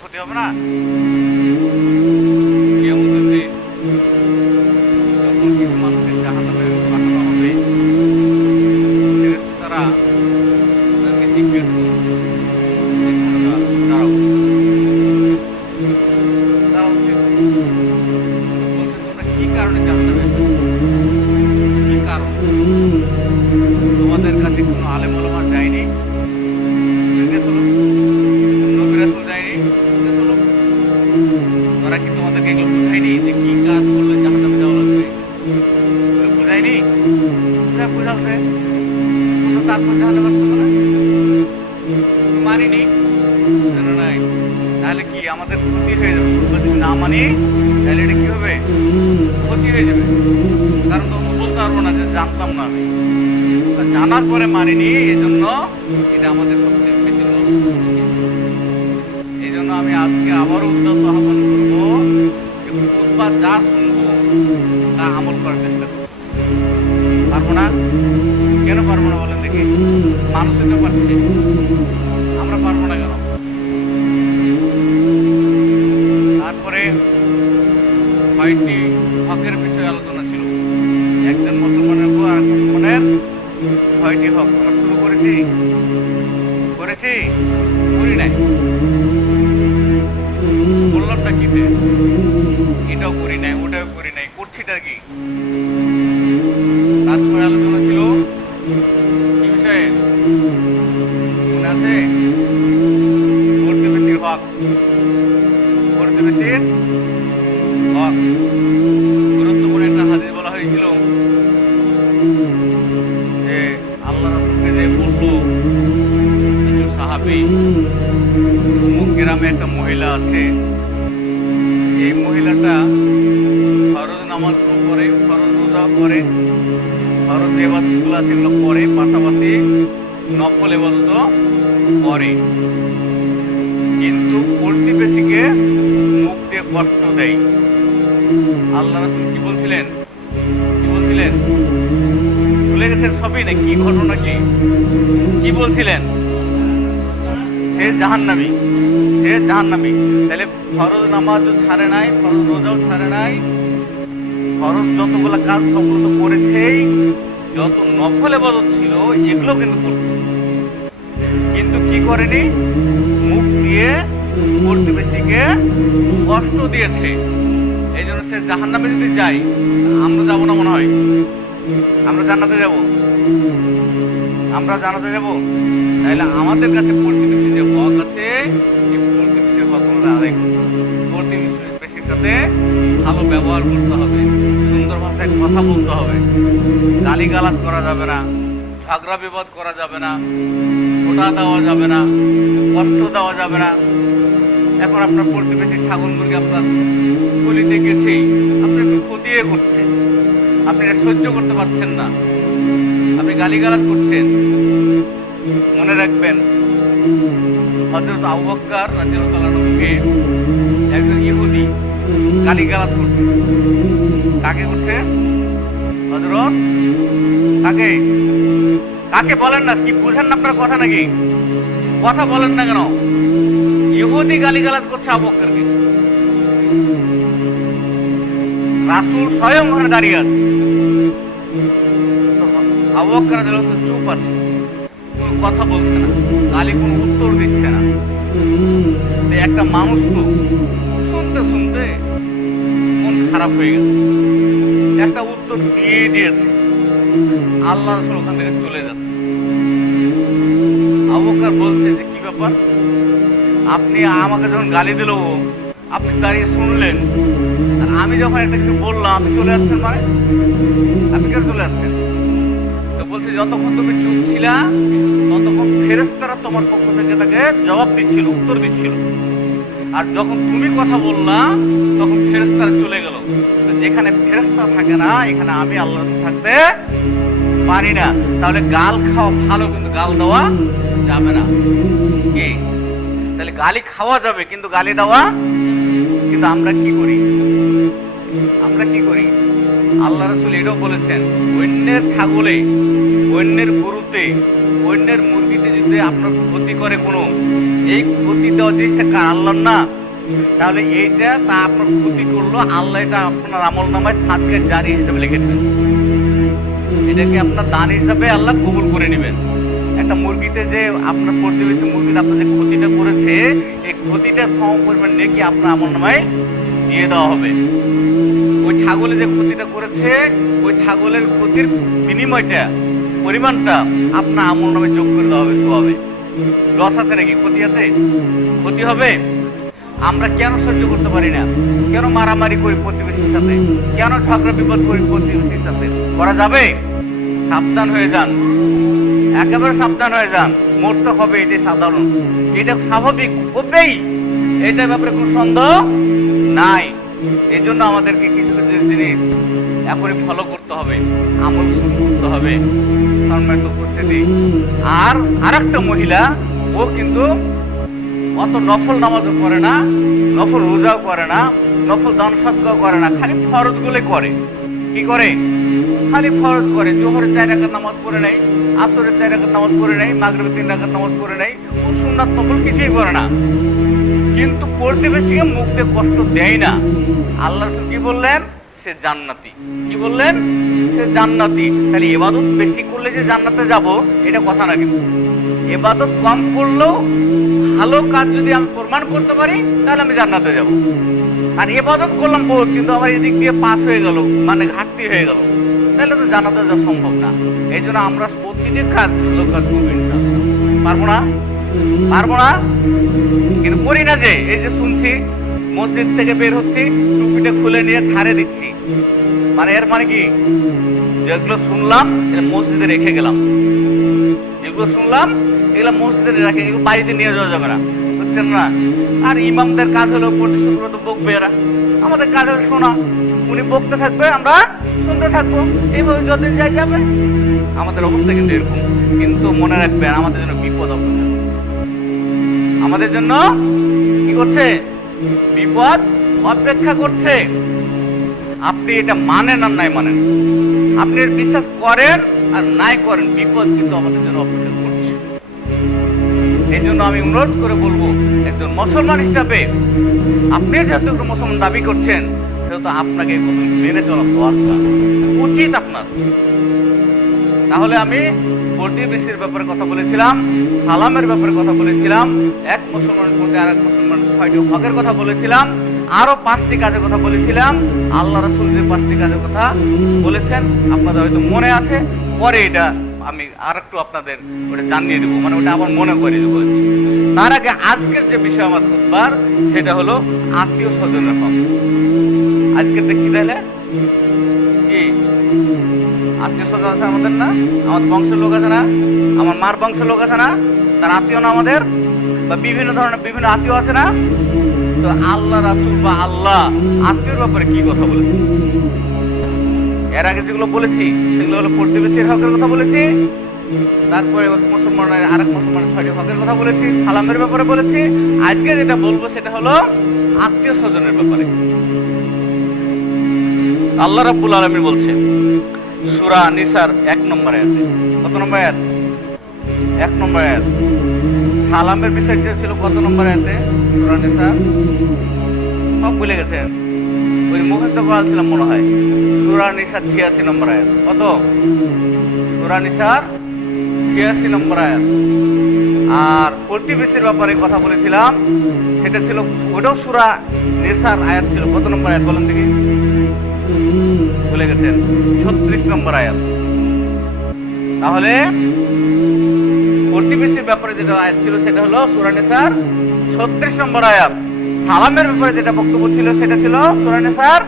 ক্ষতি হবে না? কিয়ামতের দিন যখন কিছু মানুষকে জাহান্নামে পাঠানো হবে, ফেরেশতারা তাদেরকে জিজ্ঞেস করবে, যে তোমরা দাঁড়াও, দাঁড়াচ্ছে, বলছে তোমরা কি কারণে জাহান্নামে এসেছো? কি কারণ? তোমাদের কাছে কোনো আলেম ওলামা যায়নি? জিজ্ঞেস হলো। নবী রাসূল যায়নি? জিজ্ঞেস হলো। ওরা কি তোমাদেরকে এগুলো বুঝায়নি যে কি কাজ করলে জাহান্নামে যাওয়া লাগবে? এগুলো বুঝায়নি? বুঝাচ্ছে। তোমরা তারপর জাহান্নামে আসছো না? মানিনি? জানো নাই? তাহলে কি আমাদের ক্ষতি হয়ে যাবে? যদি না মানি তাহলে এটা কি হবে? ক্ষতি হয়ে যাবে। কারণ তখন বলতে পারবো না যে জানতাম না আমি। জানার পরে মানিনি, এই জন্য এটা আমাদের সবচেয়ে বেশি লস। এই জন্য আমি আজকে আবারও উদ্যত আহ্বান করবো যে খুতবা যা শুনবো তা আমল করার চেষ্টা করবো। পারবো না? কেন পারবো না বলেন দেখি? মানুষই তো পারছে, আমরা পারবো না কেন? তারপরে ৬টি হকের বিষয়ে আলোচনা ছিল। একজন মুসলমানের উপর আর মুসলমানের ৬টি হক। আমরা শুরু করেছি? করি নাই। বললামটা কিতে? এটাও করি নাই, ওটাও করি নাই, করছিটা কি? তারপরে আলোচনা ছিল কি বিষয়ে মনে আছে? প্রতিবেশীর হক। প্রতিবেশীর হক গুরুত্বপূর্ণ একটা হাদিস বলা হয়েছিল যে আল্লাহ রাসূলকে যে বললো কিছু সাহাবী, অমুক গ্রামে একটা মহিলা আছে, এই মহিলাটা ফরজ নামাজ পড়ে, ফরজ রোজা করে, ফরজ ইবাদতগুলো সেগুলো করে, পাশাপাশি নফল ইবাদত করে, কিন্তু প্রতিবেশীকে মুখ দিয়ে কষ্ট দেয়। আল্লাহ রাসূল কি বলছিলেন? ভুলে গেছেন সবই? না কি ঘটনা কি বলছিলেন? সে জাহান্নামী। তাহলে ফরজ নামাজও ছাড়ে নাই, ফরজ রোজাও ছাড়ে নাই, ফরজ যতগুলো কাজ সবগুলো তো করেছেই, যত নফল ইবাদত ছিল এগুলো কিন্তু করত, কিন্তু কি করেনি? মুখ দিয়ে প্রতিবেশীকে কষ্ট দিয়েছে। এই জন্য সে জাহান্নামে যদি যায়, আমরা যাবো না মনে হয়? আমরা জান্নাতে যাব? তাহলে আমাদের কাছে প্রতিবেশীর যে হক আছে, এই প্রতিবেশীর হক আমরা আদায় করব। প্রতিবেশীর সাথে ভালো ব্যবহার করতে হবে, সুন্দর ভাষায় কথা বলতে হবে, গালিগালাজ করা যাবে না, ঝগড়া বিবাদ করা যাবে না, খোঁটা দেওয়া যাবে না, কষ্ট দেওয়া যাবে না। এখন আপনার প্রতিবেশী ছাগল মুরগি আপনার গলিতে গেছে, আপনি একটু ক্ষতিয়ে করছেন, আপনি এটা সহ্য করতে পারছেন না, আপনি গালিগালাজ করছেন। মনে রাখবেন, হযরত আবু বকর রাদিয়াল্লাহু আনহুকে একজন ইহুদি গালিগালাজ করছে। কাকে করছে? হযরত কাকে বলেন না? কি বুঝেন না আপনার কথা নাকি? কথা বলেন না কেন? ইহুদি গালিগালাজ করছে আবু বকরকে। রাসূল স্বয়ং ওখানে দাঁড়িয়ে আছে, তো আবু বকর রাদিয়াল্লাহু আনহু চুপ আছে, কোনো কথা বলছে না, গালি কোনো উত্তর দিচ্ছে না। তো একটা মানুষ তো শুনতে শুনতে মন খারাপ হয়ে গেছে, একটা উত্তর দিয়েছে। আল্লাহ রাসূল ওখান থেকে চলে যাচ্ছে। আবু বকর বলছে যে কি ব্যাপার, আপনি আমাকে যখন গালি দিল আপনি দাঁড়িয়ে শুনলেন, আর আমি যখন একটা কিছু বললাম আপনি চলে যাচ্ছেন, মানে আপনি কেন চলে যাচ্ছেন? তো বলছে যতক্ষণ তুমি চুপ ছিলা ততক্ষণ ফেরেশতারা তোমার পক্ষ থেকে তাকে জবাব দিচ্ছিল, উত্তর দিচ্ছিল, আর যখন তুমি কথা বললা তখন ফেরেশতারা চলে গেল। তো যেখানে ফেরেশতা থাকে না, এখানে আমি আল্লাহর সাথে থাকতে পারি না। তাহলে গাল খাওয়া ভালো, কিন্তু গাল দেওয়া যাবে না। কি? তাহলে গালি খাওয়া যাবে কিন্তু গালি দেওয়া। কিন্তু আমরা কি করি? আল্লাহ রাসূল এটাও বলেছেন, অন্যের ছাগলে, অন্যের গরুতে, অন্যের মুরগিতে যদি যদি আপনার ক্ষতি করে কোনো, এই ক্ষতি দেওয়া জিনিসটা কার? আল্লাহর না? তাহলে এইটা তা আপনার ক্ষতি করলো, আল্লাহ এটা আপনার আমল নামায় সাদকা জারি হিসেবে লিখে দেবেন। এটাকে আপনার দান হিসাবে আল্লাহ কবুল করে নেবেন। একটা মুরগিতে যে আপনার প্রতিবেশী মুরগিতে আপনার যে ক্ষতিটা করেছে, এই ক্ষতিটা সম পরিমাণ নেকি আপনার আমল নামায় দিয়ে দেওয়া হবে। ওই ছাগলে যে ক্ষতিটা করেছে, ওই ছাগলের ক্ষতির বিনিময়টা, পরিমাণটা আপনার আমল নামে যোগ করে দেওয়া হবে স্বভাবে। লস আছে নাকি? ক্ষতি আছে? ক্ষতি হবে। আমরা কেন সহ্য করতে পারি না? কেন মারামারি করি প্রতিবেশীর সাথে? কেন ঝগড়া বিপদ করি প্রতিবেশীর সাথে? করা যাবে? সাবধান হয়ে যান, একেবারে সাবধান হয়ে যান। মরতে হবে, এটাই সাধারণ, এটা স্বাভাবিক হবেই, এটার ব্যাপারে কোনো সন্দেহ নাই। এই জন্য আমাদেরকে কিছু কিছু জিনিস এখনই ফলো করতে হবে, আমল শুরু করতে হবে। সম্মানিত উপস্থিতি, আর একটা মহিলা, ও কিন্তু অত নফল নামাজও করে না, নফল রোজাও করে না, নফল দান সদকাও করে না, খালি ফরজগুলো করে। কি করে? খালি ফরজ করে। জোহরের 4 রাকাত নামাজ পড়ে নাই, আসরের 4 রাকাত নামাজ পড়ে নাই, মাগরিবের 3 রাকাত নামাজ পড়ে নাই, ও সুন্নাত নফল কিছুই করে না, কিন্তু প্রতিবেশীকে মুখ দিয়ে কষ্ট দেয় না। আল্লাহ রাসূল কি বললেন? সে জান্নাতি। কি বললেন? সে জান্নাতি। তাহলে ইবাদত বেশি করলে যে জান্নাতে যাব, এটা কথা না। কিন্তু ইবাদত কম করলেও ভালো কাজ যদি আমি প্রমাণ করতে পারি, তাহলে আমি জান্নাতে যাব। আর ইবাদত করলাম বহুত, কিন্তু আমার এদিক দিয়ে পাস হয়ে গেল, মানে ঘাটতি হয়ে গেল, তাহলে তো জান্নাতে যাওয়া সম্ভব না। এই জন্য আমরা প্রতিটি কাজ ভালো কাজ করবো ইনশাআল্লাহ। পারবো না? পারবো না, কিন্তু করি না। যে এই যে শুনছি, মসজিদ থেকে বের হচ্ছি, টুপিটা খুলে নিয়ে ধারে দিচ্ছি, মানে এর মানে কি? যেগুলো শুনলাম এটা মসজিদে রেখে গেলাম, যেগুলো শুনলাম এগুলো মসজিদে রেখে, এগুলো বাড়িতে নিয়ে যাওয়া যাবে না, বুঝছেন না? আর ইমামদের কাজ হলো প্রতি শুক্রবার তো বকবে এরা, আমাদের কাজ হলো শোনা। উনি বকতে থাকবে, আমরা শুনতে থাকবো, এইভাবে যতদিন যাই যাবে। আমাদের অবস্থা কিন্তু এরকম। কিন্তু মনে রাখবেন, আমাদের জন্য বিপদ অপেক্ষা করছে। আমাদের জন্য কি করছে? বিপদ অপেক্ষা করছে। আপনি এটা মানেন আর নাই মানেন, আপনি বিশ্বাস করেন আর নাই করেন, বিপদ কিন্তু আমাদের জন্য অপেক্ষা করছে। এই জন্য আমি অনুরোধ করে বলবো, একজন মুসলমান হিসাবে আপনি যেহেতু মুসলমান দাবি করছেন, সেহেতু আপনাকে মেনে চলা দরকার, উচিত আপনার। তাহলে আমি প্রতিবেশীর ব্যাপারে কথা বলেছিলাম, সালামের ব্যাপারে কথা বলেছিলাম, এক মুসলমানের প্রতি আর এক মুসলমান 6টি হকের কথা বলেছিলাম, আরো 5টি কাজের কথা বলেছিলাম। আল্লাহ রাসূল যে 5টি কাজের কথা বলেছেন আপনাদের হয়তো মনে আছে, পরে এটা আমি আর একটু আপনাদের ওটা জানিয়ে দেবো, মানে ওটা আবার মনে করে দেবো। তার আগে আজকের যে বিষয় আমার খুতবার, সেটা হলো আত্মীয় স্বজনের হক। আজকেরটা কি তাহলে? কি আত্মীয় স্বজন আছে আমাদের না? আমাদের বংশের লোক আছে না? আমার মার বংশের লোক আছে না? তার আত্মীয় না আমাদের? বা বিভিন্ন ধরনের বিভিন্ন আত্মীয় আছে না? তো আল্লাহ রাসূল বা আল্লাহ আত্মীয়র ব্যাপারে কি কথা বলেছে? এর আগে যেগুলো বলেছি সেগুলো হলো প্রতিবেশীর হকের কথা বলেছি, তারপরে মুসলমানের আরেক মুসলমানের 6টি হকের কথা বলেছি, সালামের ব্যাপারে বলেছি। আজকে যেটা বলবো সেটা হলো আত্মীয় স্বজনের ব্যাপারে। আল্লাহ রাব্বুল আলামিন বলছেন সূরা নিসার 1 নম্বর আয়াতে, কত নম্বর আয়াত? 1 নম্বর আয়াত। সালামের বিষয়টা ছিল কত নম্বর আয়াতে? সূরা নিসার, সব ভুলে গেছেন, ওই মুখস্থ করা ছিলাম মনে হয়। সূরা নিসার 86 নম্বর আয়াত। কত? সূরা নিসার 86 নম্বর আয়াত। আর প্রতিবেশীর ব্যাপারে কথা বলেছিলাম, সেটা ছিল, ওটাও সূরা নিসার আয়াত ছিল, কত নম্বর আয়াত বলেন দেখি? ভুলে গেছেন, 36 নম্বর আয়াত। তাহলে প্রতিবেশীর ব্যাপারে যেটা আয়াত ছিল সেটা হলো সূরা নিসার 36 নম্বর আয়াত। সালামের ব্যাপারে যেটা বক্তব্য ছিল সেটা ছিল সূরা নিসার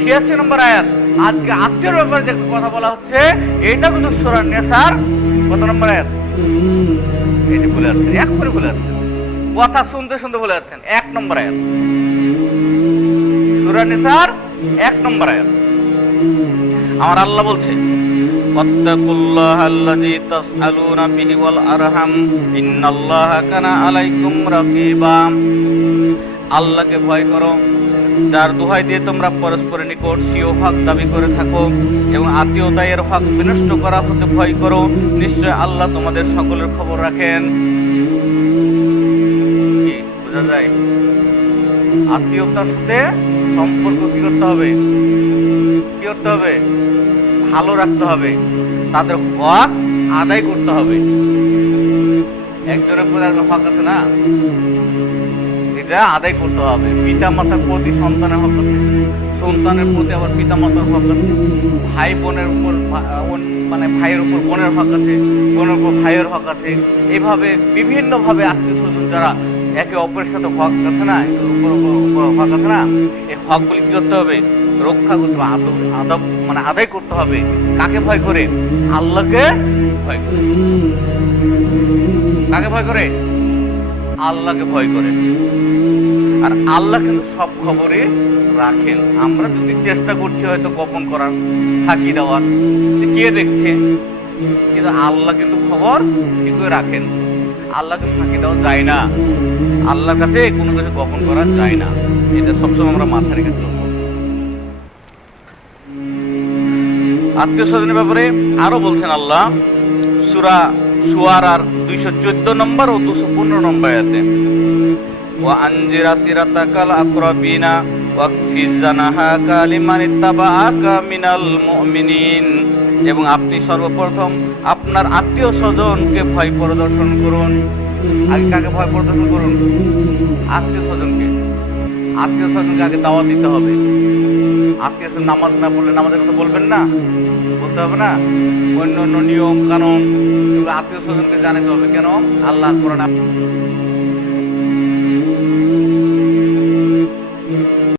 86 নম্বর আয়াত। আজকে আত্মীয়র ব্যাপারে যে কথা বলা হচ্ছে, এটা কিন্তু সূরা নিসার কত নম্বর আয়াত? এই যে ভুলে যাচ্ছেন, এক করে ভুলে যাচ্ছেন, কথা শুনতে শুনতে ভুলে যাচ্ছেন। 1 নম্বর আয়াত, সূরা নিসার 1 নম্বর আয়াত। আমার আল্লাহ বলছে, ওয়াত্তাকুল্লাহাল্লাযী তাসআলুনা বিহি ওয়াল আরহাম ইন্নাল্লাহা কানা আলাইকুম রাকিবা। আল্লাহকে ভয় করো যার দোহাই দিয়ে তোমরা পরস্পরের নিকট স্বীয় হক দাবি করে থাকো এবং আত্মীয়তায়ের হক বিনষ্ট করা হতে ভয় করো, নিশ্চয় আল্লাহ তোমাদের সকলের খবর রাখেন। কি বোঝা যায়? আত্মীয়তার সাথে সম্পর্ক কি করতে হবে? কি করতে হবে? ভালো রাখতে হবে, তাদের হক আদায় করতে হবে। একজনের প্রতি একটা হক আছে না, এটা আদায় করতে হবে। পিতা মাতার প্রতি সন্তানের হক আছে, সন্তানের প্রতি আবার পিতা মাতার হক আছে, ভাই বোনের উপর মানে ভাইয়ের উপর বোনের হক আছে, বোনের উপর ভাইয়ের হক আছে। এইভাবে বিভিন্নভাবে আত্মীয় স্বজন যারা একে অপরের সাথে হক আছে না, উপর হক আছে না, এই হকগুলি কি করতে হবে? রক্ষা করতে হবে, আদব মানে আদায় করতে হবে। কাকে ভয় করে? আল্লাহকে ভয় করে। কাকে ভয় করে? আল্লাহকে ভয় করে। আর আল্লাহ কিন্তু সব খবরই রাখেন। আমরা যদি চেষ্টা করছি হয়তো গোপন করার, ফাঁকি দেওয়ার, কে দেখছে, কিন্তু আল্লাহ কিন্তু খবর কি করে রাখেন। আল্লাহ কিন্তু ফাঁকি দেওয়া যায় না, আল্লাহর কাছে কোনো কিছু গোপন করা যায় না। এটা সবসময় আমরা মাথায় রেখে চলবো। আত্মীয় স্বজনের ব্যাপারে আরো বলছেন আল্লাহ সূরা শুআরার 214 নম্বর ও 215 নম্বর আয়াতে, ওয়া আনজির আসিরাতাকাল আকরাবিনা ওয়াকফিজ জানাহাকা লিমান ইত্তাবাআকা মিনাল মুমিনিন। এবং আপনি সর্বপ্রথম আপনার আত্মীয় স্বজনকে ভয় প্রদর্শন করুন। আগে কাকে ভয় প্রদর্শন করুন? আত্মীয় স্বজনকে। আত্মীয় স্বজনকে আগে দাওয়াত দিতে হবে। আত্মীয় স্বজন নামাজ না পড়লে নামাজের কথা বলবেন না, বলতে হবে না। অন্য অন্য নিয়ম কানুন এগুলো আত্মীয় স্বজনকে জানাতে হবে। কেন? আল্লাহ কোরআন